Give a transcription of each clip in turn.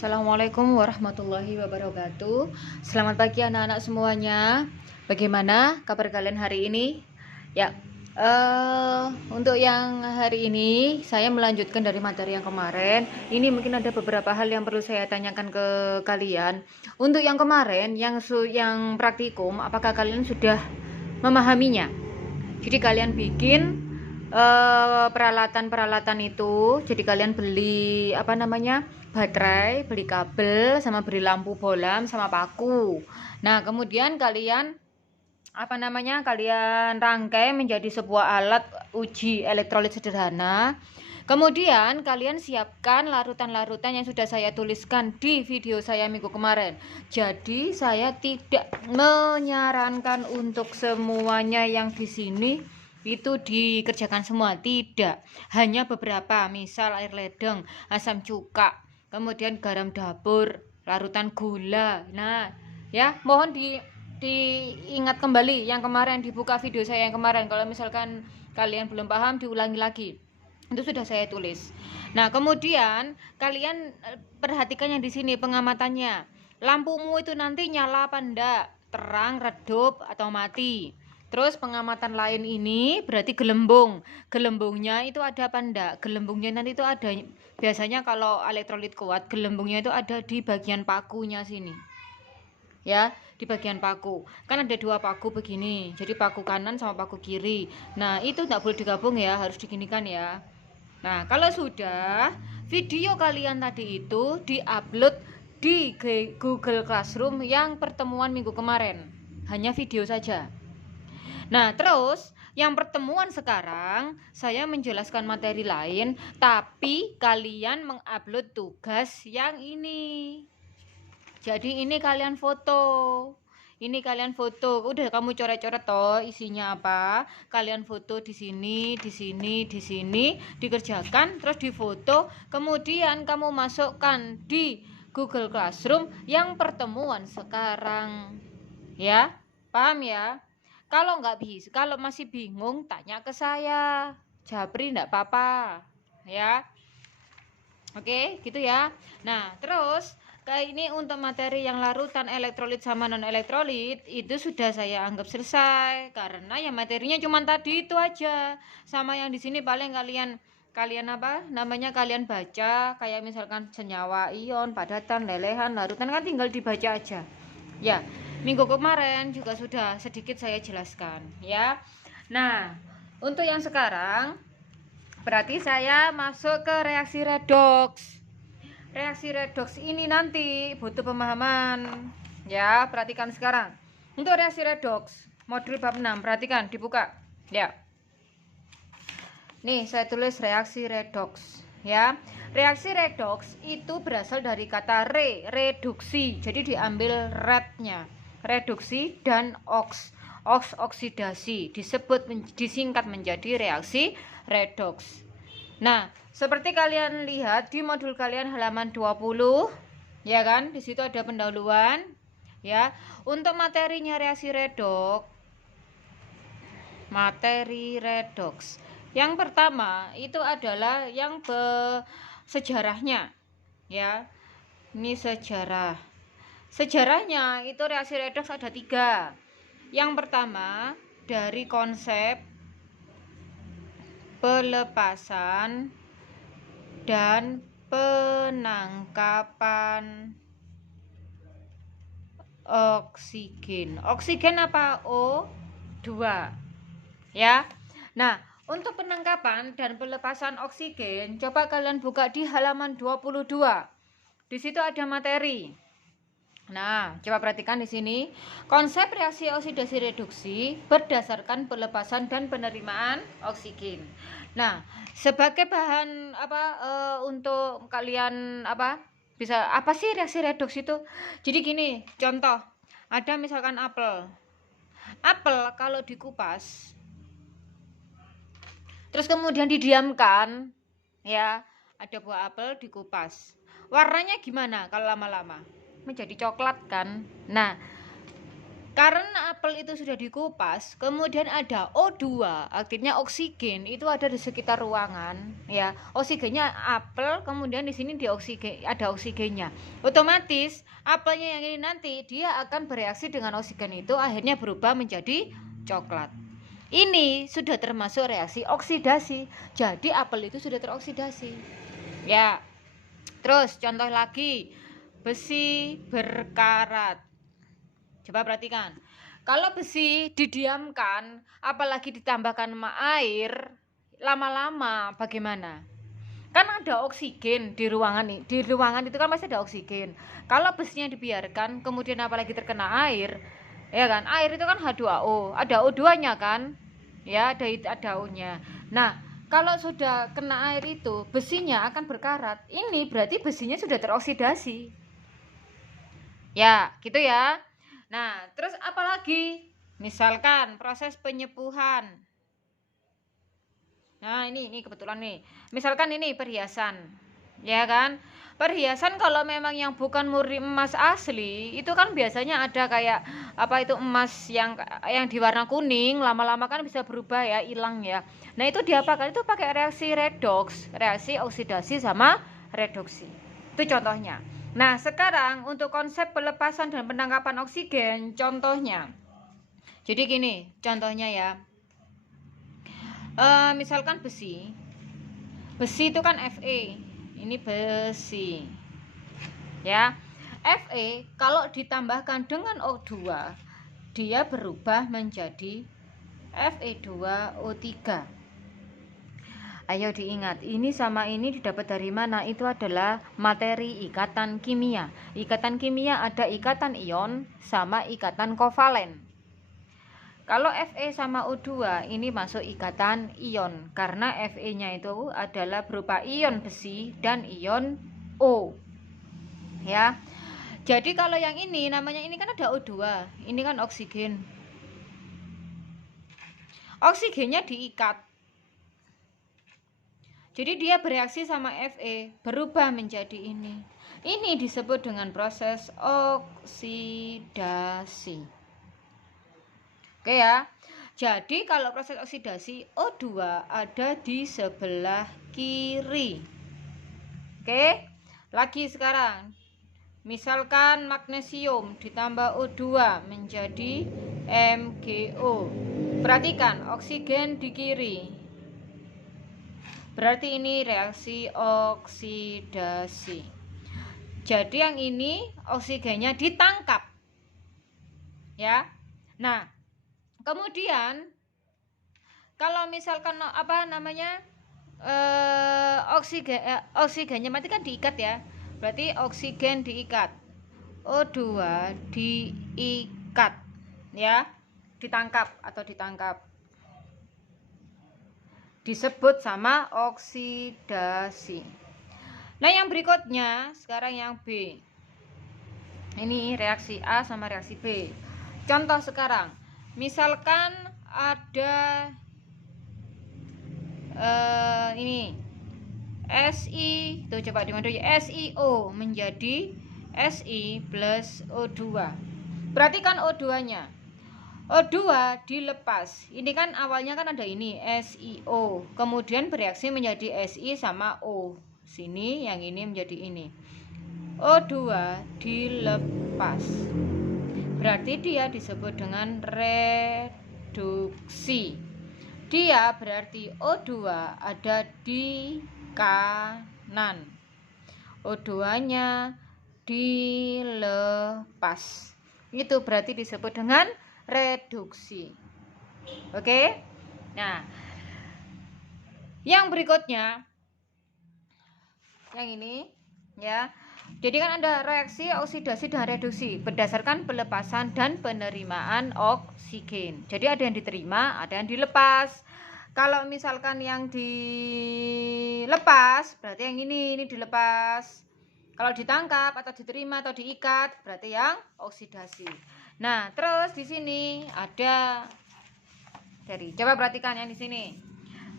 Assalamualaikum warahmatullahi wabarakatuh. Selamat pagi anak-anak semuanya. Bagaimana kabar kalian hari ini? Ya, untuk yang hari ini saya melanjutkan dari materi yang kemarin. Ini mungkin ada beberapa hal yang perlu saya tanyakan ke kalian. Untuk yang kemarin, yang praktikum, apakah kalian sudah memahaminya? Jadi kalian bikin peralatan-peralatan itu. Jadi kalian beli baterai, beli kabel, sama beli lampu bolam sama paku. Nah, kemudian kalian kalian rangkai menjadi sebuah alat uji elektrolit sederhana. Kemudian kalian siapkan larutan-larutan yang sudah saya tuliskan di video saya minggu kemarin. Jadi saya tidak menyarankan untuk semuanya yang di sini itu dikerjakan semua, tidak, hanya beberapa, misal air ledeng, asam cuka, kemudian garam dapur, larutan gula. Nah, ya, mohon diingat kembali yang kemarin, dibuka video saya yang kemarin. Kalau misalkan kalian belum paham, diulangi lagi. Itu sudah saya tulis. Nah, kemudian kalian perhatikan yang di sini pengamatannya. Lampumu itu nanti nyala apa enggak? Terang, redup, atau mati? Terus pengamatan lain ini berarti gelembung. Gelembungnya itu ada apa enggak? Gelembungnya nanti itu ada, biasanya kalau elektrolit kuat, gelembungnya itu ada di bagian pakunya sini. Ya, di bagian paku. Kan ada dua paku begini. Jadi paku kanan sama paku kiri. Nah, itu enggak boleh digabung ya, harus diginikan ya. Nah, kalau sudah, video kalian tadi itu diupload di Google Classroom yang pertemuan minggu kemarin. Hanya video saja. Nah, terus yang pertemuan sekarang saya menjelaskan materi lain, tapi kalian mengupload tugas yang ini. Jadi ini kalian foto. Ini kalian foto. Udah kamu coret-coret toh isinya apa? Kalian foto di sini, di sini, di sini, dikerjakan terus difoto, kemudian kamu masukkan di Google Classroom yang pertemuan sekarang. Ya? Paham ya? Kalau masih bingung, tanya ke saya. Japri enggak apa-apa. Ya. Oke, gitu ya. Nah, terus kayak ini untuk materi yang larutan elektrolit sama non elektrolit itu sudah saya anggap selesai karena ya materinya cuma tadi itu aja. Sama yang di sini paling kalian kalian baca kayak misalkan senyawa ion, padatan, lelehan, larutan kan tinggal dibaca aja. Ya, minggu kemarin juga sudah sedikit saya jelaskan ya. Nah, untuk yang sekarang berarti saya masuk ke reaksi redoks. Reaksi redoks ini nanti butuh pemahaman ya, perhatikan sekarang. Untuk reaksi redoks modul bab 6, perhatikan, dibuka ya. Nih saya tulis reaksi redoks ya. Reaksi redoks itu berasal dari kata reduksi. Jadi diambil rednya, reduksi, dan oksidasi, disingkat menjadi reaksi redoks. Nah, seperti kalian lihat di modul kalian halaman 20, ya kan? Di situ ada pendahuluan ya. Untuk materinya reaksi redoks, materi redoks. Yang pertama itu adalah yang sejarahnya ya. Ini sejarah. Sejarahnya itu reaksi redoks ada 3. Yang pertama dari konsep, pelepasan, dan penangkapan oksigen. Oksigen apa? O2 ya. Nah, untuk penangkapan dan pelepasan oksigen, coba kalian buka di halaman 22. Di situ ada materi. Nah, coba perhatikan di sini. Konsep reaksi oksidasi reduksi berdasarkan pelepasan dan penerimaan oksigen. Nah, sebagai bahan untuk kalian bisa apa sih reaksi redoks itu? Jadi gini, contoh. Ada misalkan apel. Apel kalau dikupas terus kemudian didiamkan ya, ada buah apel dikupas. Warnanya gimana kalau lama-lama? Menjadi coklat kan. Nah, Karena apel itu sudah dikupas, kemudian ada O2, artinya oksigen itu ada di sekitar ruangan, ya. Oksigennya apel, kemudian di sini ada oksigennya. Otomatis apelnya yang ini nanti dia akan bereaksi dengan oksigen itu, akhirnya berubah menjadi coklat. Ini sudah termasuk reaksi oksidasi. Jadi apel itu sudah teroksidasi. Ya. Terus contoh lagi, besi berkarat. Coba perhatikan, kalau besi didiamkan, apalagi ditambahkan air, lama-lama bagaimana? Kan ada oksigen di ruangan nih. Di ruangan itu kan masih ada oksigen. Kalau besinya dibiarkan, kemudian apalagi terkena air, ya kan? Air itu kan H2O, ada O2-nya kan? Ya, ada O-nya. Nah, kalau sudah kena air itu, besinya akan berkarat. Ini berarti besinya sudah teroksidasi. Ya, gitu ya. Nah, terus apalagi? Misalkan proses penyepuhan. Nah, ini kebetulan nih. Misalkan ini perhiasan. Ya kan? Perhiasan kalau memang yang bukan murni emas asli, itu kan biasanya ada kayak apa itu emas yang diwarna kuning, lama-lama kan bisa berubah ya, hilang ya. Nah, itu diapakan? Itu pakai reaksi redoks, reaksi oksidasi sama reduksi. Itu contohnya. Nah, sekarang untuk konsep pelepasan dan penangkapan oksigen, contohnya. Jadi gini, contohnya ya. Misalkan besi. Besi itu kan Fe. Ini besi. Ya. Fe kalau ditambahkan dengan O2, dia berubah menjadi Fe2O3. Ayo diingat, ini sama ini didapat dari mana? Itu adalah materi ikatan kimia. Ikatan kimia ada ikatan ion sama ikatan kovalen. Kalau Fe sama O2 ini masuk ikatan ion, karena Fe-nya itu adalah berupa ion besi dan ion O. Ya. Jadi kalau yang ini namanya, ini kan ada O2, ini kan oksigen. Oksigennya diikat. Jadi dia bereaksi sama Fe, berubah menjadi ini. Ini disebut dengan proses oksidasi. Oke ya. Jadi kalau proses oksidasi, O2 ada di sebelah kiri. Oke. Lagi sekarang. Misalkan magnesium ditambah O2 menjadi MgO. Perhatikan, oksigen di kiri. Berarti ini reaksi oksidasi. Jadi yang ini oksigennya ditangkap. Ya. Nah, kemudian kalau misalkan apa namanya? Oksigennya mati kan diikat ya. Berarti oksigen diikat. O2 diikat. Ya. Ditangkap atau ditangkap. Disebut sama oksidasi. Nah, yang berikutnya sekarang yang B. Ini reaksi A sama reaksi B. Contoh sekarang, misalkan ada ini Si, tuh coba dimana ya, SiO menjadi Si plus O2. Perhatikan O2-nya. O2 dilepas. Ini kan awalnya kan ada ini SiO, kemudian bereaksi menjadi Si sama O. Sini yang ini menjadi ini. O2 dilepas. Berarti dia disebut dengan reduksi. Dia berarti O2 ada di kanan. O2-nya dilepas. Itu berarti disebut dengan reduksi. Oke? Nah, yang berikutnya yang ini ya. Jadi kan ada reaksi oksidasi dan reduksi berdasarkan pelepasan dan penerimaan oksigen. Jadi ada yang diterima, ada yang dilepas. Kalau misalkan yang dilepas, berarti yang ini dilepas. Kalau ditangkap atau diterima atau diikat, berarti yang oksidasi. Nah, terus di sini ada coba perhatikan yang di sini.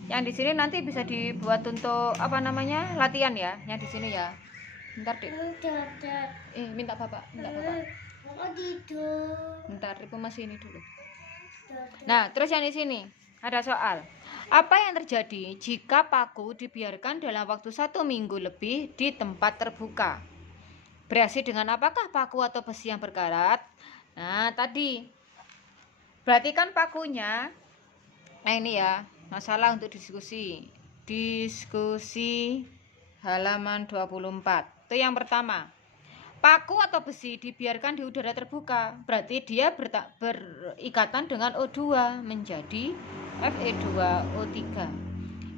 Yang di sini nanti bisa dibuat untuk apa namanya? Latihan ya, yang di sini ya. Bentar, Dek. Minta Bapak. Bentar, Ibu masih ini dulu. Nah, terus yang di sini ada soal. Apa yang terjadi jika paku dibiarkan dalam waktu 1 minggu lebih di tempat terbuka? Bereaksi dengan apakah paku atau besi yang berkarat? Nah, tadi berarti kan pakunya. Nah, ini ya, masalah untuk diskusi. Diskusi halaman 24. Itu yang pertama. Paku atau besi dibiarkan di udara terbuka, berarti dia berikatan dengan O2 menjadi Fe2O3.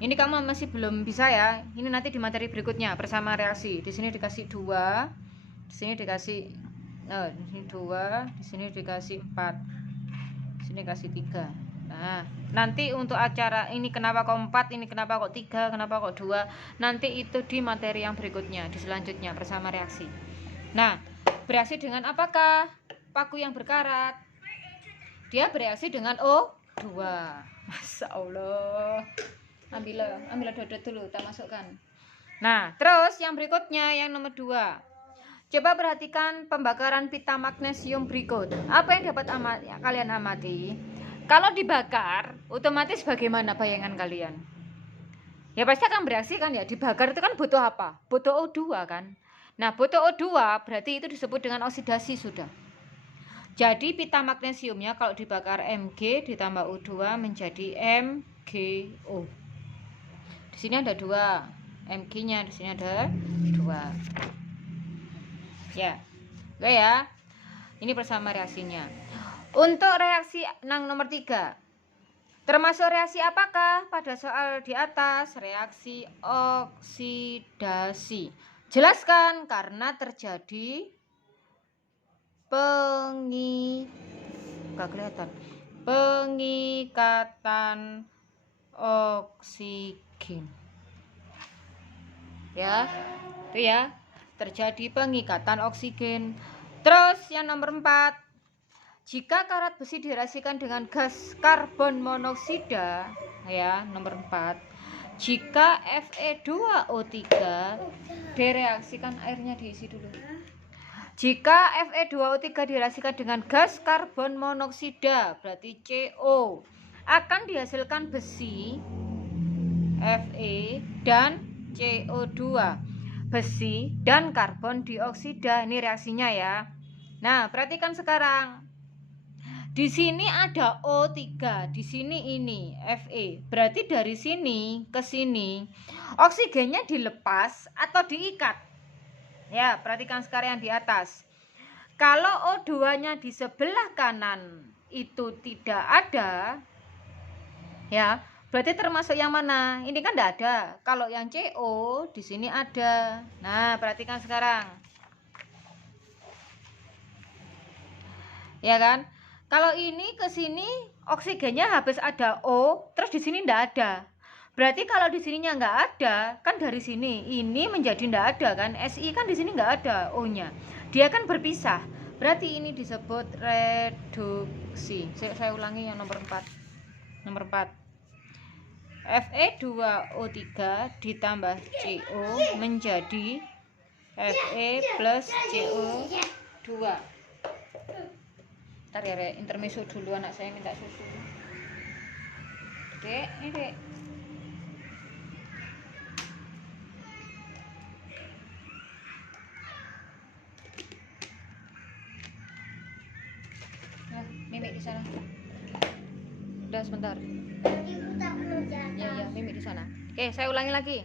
Ini kamu masih belum bisa ya. Ini nanti di materi berikutnya bersama reaksi. Di sini dikasih 2, di sini dikasih di sini 2, di sini dikasih 4. Di sini dikasih 3. Nah, nanti untuk acara ini kenapa kok 4, ini kenapa kok 3, kenapa kok 2, nanti itu di materi yang berikutnya, di selanjutnya bersama reaksi. Nah, bereaksi dengan apakah paku yang berkarat? Dia bereaksi dengan O2. Masya Allah. Ambillah dodot dulu, tak masukkan. Nah, terus yang berikutnya, yang nomor 2. Coba perhatikan pembakaran pita magnesium berikut. Apa yang dapat kalian amati? Kalau dibakar, otomatis bagaimana bayangan kalian? Ya pasti akan bereaksi kan ya. Dibakar itu kan butuh apa? Butuh O2 kan. Nah, butuh O2 berarti itu disebut dengan oksidasi sudah. Jadi pita magnesiumnya kalau dibakar Mg ditambah O2 menjadi MgO. Di sini ada 2 Mg-nya, di sini ada 2. Ya. Oke ya. Ini bersama reaksinya. Untuk reaksi nomor 3. Termasuk reaksi apakah pada soal di atas? Reaksi oksidasi. Jelaskan. Karena terjadi pengikatan oksigen. Ya, itu ya. Terjadi pengikatan oksigen. Terus yang nomor 4. Jika karat besi direaksikan dengan gas karbon monoksida, ya, nomor 4. Jika Fe2O3 direaksikan, airnya diisi dulu. Jika Fe2O3 direaksikan dengan gas karbon monoksida, berarti CO, akan dihasilkan besi Fe dan CO2. Besi dan karbon dioksida, ini reaksinya ya. Nah, perhatikan sekarang. Di sini ada O3, di sini ini Fe. Berarti dari sini ke sini oksigennya dilepas atau diikat. Ya, perhatikan sekarang yang di atas. Kalau O2-nya di sebelah kanan itu tidak ada, ya, berarti termasuk yang mana? Ini kan tidak ada. Kalau yang CO di sini ada. Nah, perhatikan sekarang. Ya kan? Kalau ini ke sini oksigennya habis ada O, terus di sini tidak ada. Berarti kalau di sininya nggak ada, kan dari sini ini menjadi nggak ada kan? Si kan di sini nggak ada O-nya. Dia kan berpisah. Berarti ini disebut reduksi. Saya ulangi yang nomor 4. Nomor 4. Fe2O3 ditambah CO menjadi Fe plus CO2. Ntar ya, Rek, intermezzo dulu, anak saya minta susu. Dek, ini Dek. Nah, Mimi di sana. Udah sebentar. Ya, Mimi di sana. Oke, saya ulangi lagi.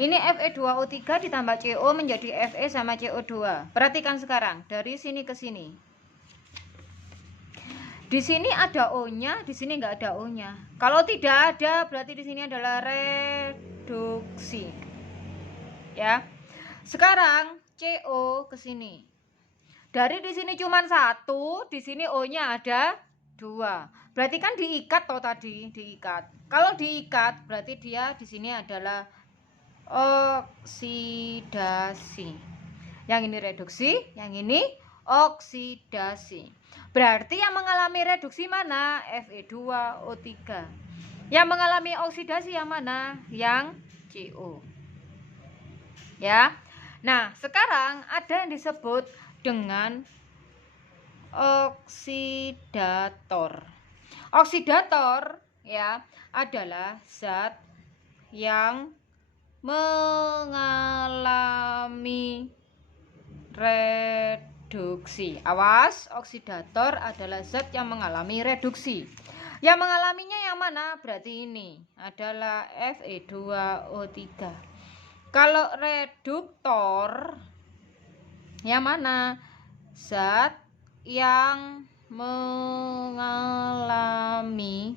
Ini Fe2O3 ditambah CO menjadi Fe sama CO2. Perhatikan sekarang, dari sini ke sini. Di sini ada O-nya, di sini nggak ada O-nya. Kalau tidak ada, berarti di sini adalah reduksi. Ya. Sekarang CO ke sini. Dari di sini cuma 1, di sini O-nya ada 2. Berarti kan diikat toh tadi, diikat. Kalau diikat, berarti dia di sini adalah oksidasi. Yang ini reduksi, yang ini oksidasi. Berarti yang mengalami reduksi mana? Fe2O3. Yang mengalami oksidasi yang mana? Yang CO. Ya. Nah, sekarang ada yang disebut dengan oksidator. Oksidator ya adalah zat yang mengalami reduksi. Awas, oksidator adalah zat yang mengalami reduksi. Yang mengalaminya yang mana? Berarti ini adalah Fe2O3. Kalau reduktor yang mana? Zat yang mengalami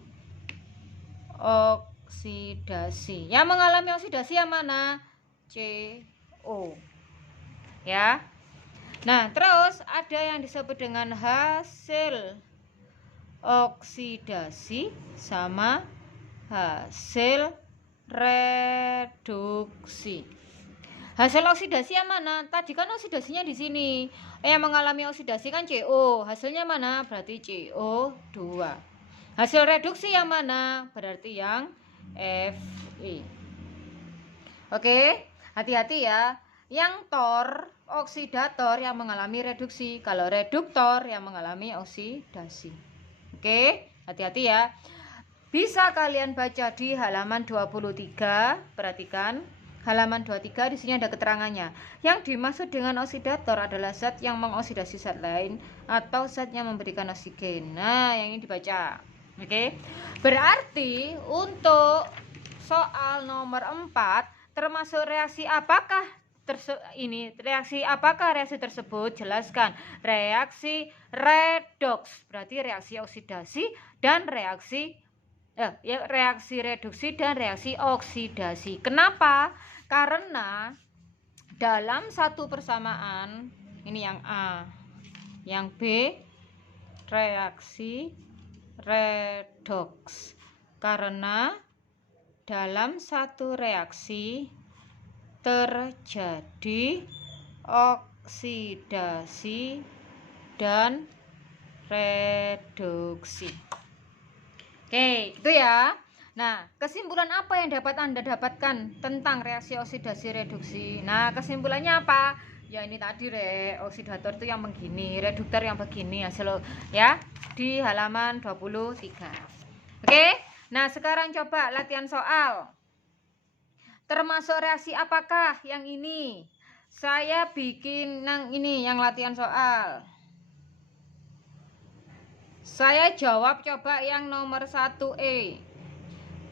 oksidasi. Yang mengalami oksidasi yang mana? CO. Ya. Nah, terus ada yang disebut dengan hasil oksidasi sama hasil reduksi. Hasil oksidasi yang mana? Tadi kan oksidasinya di sini. Yang mengalami oksidasi kan CO. Hasilnya mana? Berarti CO2. Hasil reduksi yang mana? Berarti yang Fe. Oke, hati-hati ya. Yang oksidator yang mengalami reduksi, kalau reduktor yang mengalami oksidasi. Oke, hati-hati ya. Bisa kalian baca di halaman 23. Perhatikan halaman 23, di sini ada keterangannya. Yang dimaksud dengan oksidator adalah zat yang mengoksidasi zat lain atau zat yang memberikan oksigen. Nah, yang ini dibaca. Oke. Berarti untuk soal nomor 4 termasuk reaksi apakah reaksi tersebut? Jelaskan. Reaksi redoks berarti reaksi oksidasi dan reaksi reduksi dan reaksi oksidasi. Kenapa? Karena dalam satu persamaan, ini yang A, yang B reaksi redoks. Karena dalam satu reaksi terjadi oksidasi dan reduksi. Oke, itu ya. Nah, kesimpulan apa yang dapat Anda dapatkan tentang reaksi oksidasi reduksi? Nah, kesimpulannya apa? Ya ini tadi oksidator itu yang begini, reduktor yang begini hasil ya di halaman 23. Oke? Nah, sekarang coba latihan soal. Termasuk reaksi apakah yang ini? Saya bikin ini yang latihan soal. Saya jawab coba yang nomor 1E.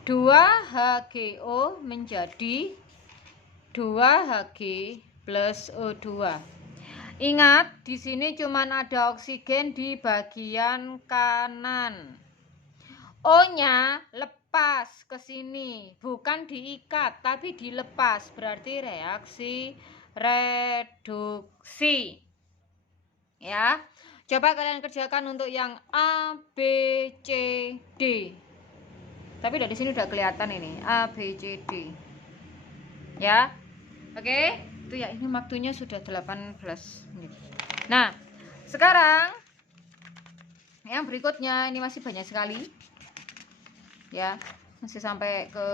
2HGO menjadi 2Hg plus O2. Ingat, di sini cuma ada oksigen di bagian kanan. O-nya lepas ke sini, bukan diikat tapi dilepas, berarti reaksi reduksi. Ya. Coba kalian kerjakan untuk yang A, B, C, D. Tapi dari sini udah kelihatan ini A, B, C, D. Ya. Oke, itu ya, ini waktunya sudah 18 menit. Nah, sekarang yang berikutnya ini masih banyak sekali. Ya, masih sampai ke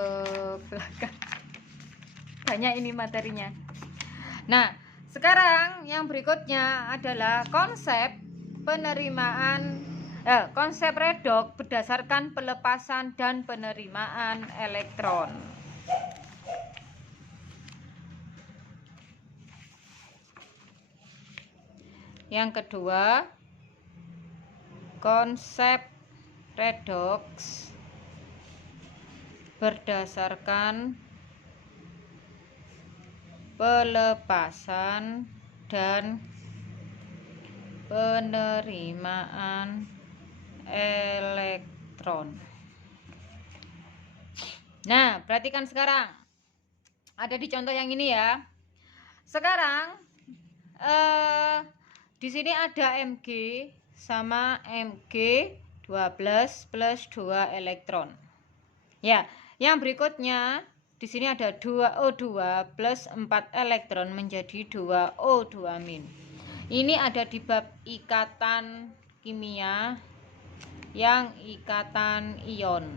belakang. Banyak ini materinya. Nah, sekarang yang berikutnya adalah konsep konsep redoks berdasarkan pelepasan dan penerimaan elektron. Yang kedua, konsep redoks berdasarkan pelepasan dan penerimaan elektron. Nah, perhatikan sekarang. Ada di contoh yang ini ya. Sekarang di sini ada Mg sama Mg12 plus 2 elektron. Ya, yang berikutnya di sini ada 2O2 plus 4 elektron menjadi 2O2 min. Ini ada di bab ikatan kimia yang ikatan ion.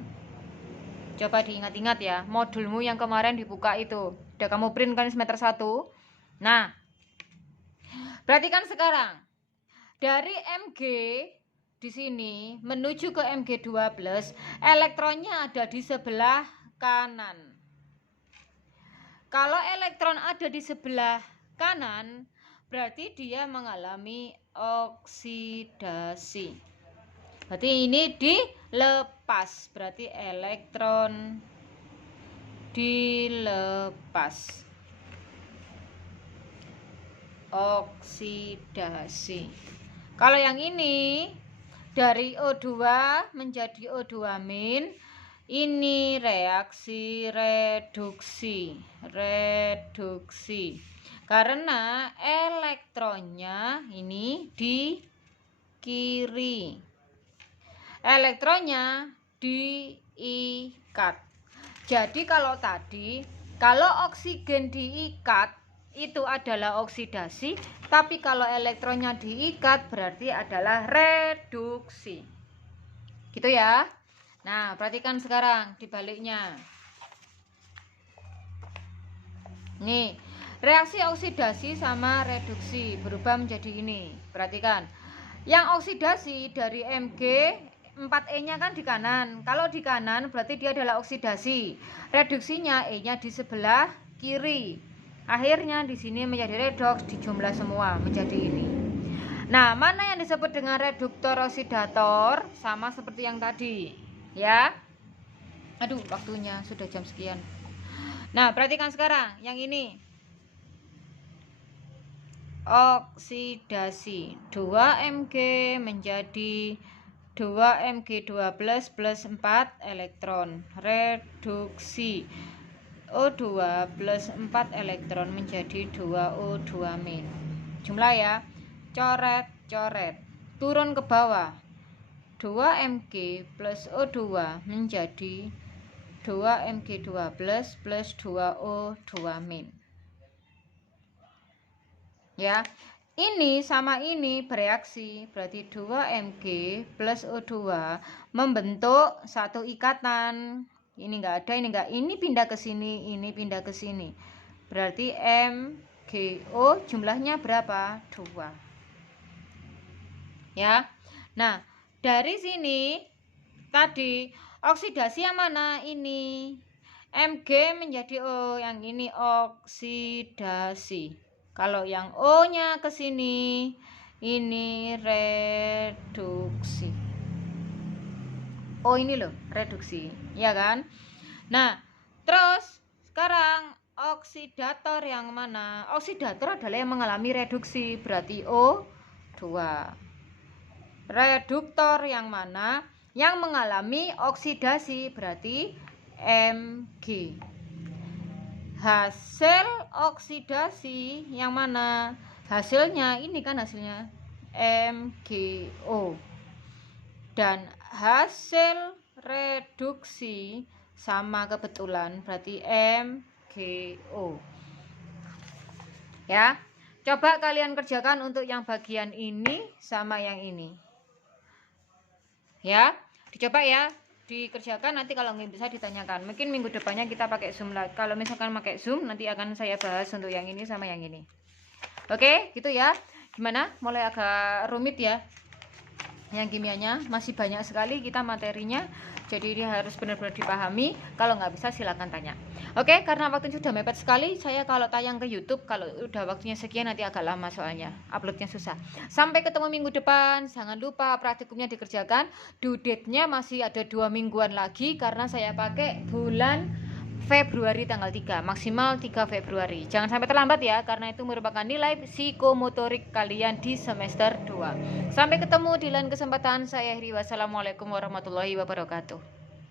Coba diingat-ingat ya, modulmu yang kemarin dibuka itu. Udah kamu print kan semester 1. Nah, perhatikan sekarang. Dari Mg di sini menuju ke Mg2+, elektronnya ada di sebelah kanan. Kalau elektron ada di sebelah kanan, berarti dia mengalami oksidasi. Berarti ini dilepas, berarti elektron dilepas. Oksidasi. Kalau yang ini dari O2 menjadi O2-, ini reaksi reduksi. Karena elektronnya ini di kiri. Elektronnya diikat. Jadi kalau oksigen diikat itu adalah oksidasi, tapi kalau elektronnya diikat berarti adalah reduksi. Gitu ya. Nah, perhatikan sekarang dibaliknya. Nih, reaksi oksidasi sama reduksi berubah menjadi ini. Perhatikan. Yang oksidasi dari Mg 4E-nya kan di kanan. Kalau di kanan berarti dia adalah oksidasi. Reduksinya E-nya di sebelah kiri. Akhirnya di sini menjadi redoks, dijumlah semua menjadi ini. Nah, mana yang disebut dengan reduktor oksidator? Sama seperti yang tadi, ya. Aduh, waktunya sudah jam sekian. Nah, perhatikan sekarang yang ini. Oksidasi 2Mg menjadi 2Mg2+ plus 4 elektron. Reduksi O2 plus 4 elektron menjadi 2O2-. Jumlah ya. Coret. Turun ke bawah. 2Mg plus O2 menjadi 2Mg2+ plus 2O2-. Ya. Ini sama ini bereaksi, berarti 2Mg plus O2 membentuk satu ikatan. Ini enggak ada, ini enggak. Ini pindah ke sini, ini pindah ke sini. Berarti MgO jumlahnya berapa? 2. Ya. Nah, dari sini tadi oksidasi yang mana? Ini. Mg menjadi O, yang ini oksidasi. Kalau yang O-nya ke sini, ini reduksi. Oh, ini loh, reduksi, ya kan? Nah, terus sekarang oksidator yang mana? Oksidator adalah yang mengalami reduksi, berarti O2. Reduktor yang mana? Yang mengalami oksidasi, berarti Mg. Hasil oksidasi yang mana? Hasilnya ini kan hasilnya MgO. Dan hasil reduksi sama kebetulan, berarti MgO. Ya. Coba kalian kerjakan untuk yang bagian ini sama yang ini. Ya, dicoba ya. Dikerjakan, nanti kalau nggak bisa ditanyakan. Mungkin minggu depannya kita pakai Zoom lagi. Kalau misalkan pakai Zoom, nanti akan saya bahas untuk yang ini sama yang ini. Oke, gitu ya. Gimana? Mulai agak rumit ya. Yang kimianya masih banyak sekali kita materinya. Jadi ini harus benar-benar dipahami. Kalau nggak bisa silakan tanya. Oke, karena waktunya sudah mepet sekali, saya kalau tayang ke YouTube, kalau udah waktunya sekian nanti agak lama soalnya. Uploadnya susah. Sampai ketemu minggu depan. Jangan lupa praktikumnya dikerjakan. Due date-nya masih ada 2 mingguan lagi karena saya pakai bulan Februari tanggal 3, maksimal 3 Februari. Jangan sampai terlambat ya, karena itu merupakan nilai psikomotorik kalian di semester 2. Sampai ketemu di lain kesempatan. Saya Heri. Wassalamualaikum warahmatullahi wabarakatuh.